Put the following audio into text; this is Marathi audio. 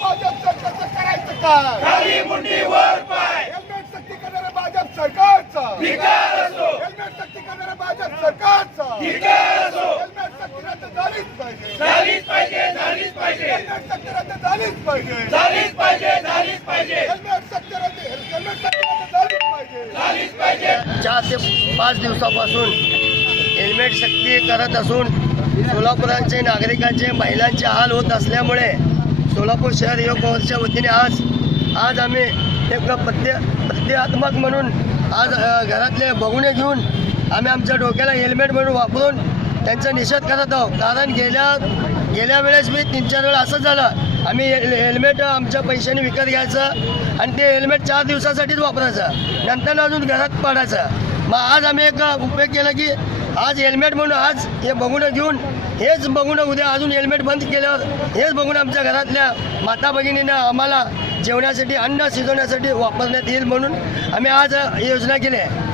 भाजप सरकारचं करायचं काय? खाली मुंडी वर पाय हेल्मेट सक्ती करणाऱ्या भाजप सरकारचा धिक्कार असो हेल्मेट सक्ती करणाऱ्या भाजप सरकारचा धिक्कार असो हेल्मेट सक्ती रद्द झालीच पाहिजे झालीच पाहिजे झालीच पाहिजे हेल्मेट सक्ती रद्द झालीच पाहिजे झालीच पाहिजे झालीच पाहिजे हेल्मेट सक्ती रद्द झालीच पाहिजे झालीच पाहिजे 4 ते 5 दिवसापासून हेल्मेट सक्ती करत असून सोलापुरांचे नागरिकांचे महिलांचे हाल होत असल्यामुळे सोलापूर शहर युवक काँग्रेसच्या वतीने आज आम्ही एक प्रतिकात्मक म्हणून आज घरातले बघुणे घेऊन आम्ही आमच्या डोक्याला हेल्मेट म्हणून वापरून त्यांचा निषेध करत आहोत. कारण गेल्या वेळेस मी 3-4 वेळा असं झालं आम्ही हेल्मेट आमच्या पैशाने विकत घ्यायचं आणि ते हेल्मेट 4 दिवसासाठीच वापरायचं नंतर अजून घरात पाडायचं. मग आज आम्ही एक उपयोग केला की आज हेल्मेट म्हणून आज हे बघून घेऊन हेच बघून उद्या अजून हेल्मेट बंद केल्यावर हेच बघून आमच्या घरातल्या माता भगिनींना आम्हाला जेवणासाठी अन्न शिजवण्यासाठी वापरण्यात येईल म्हणून आम्ही आज योजना केली आहे.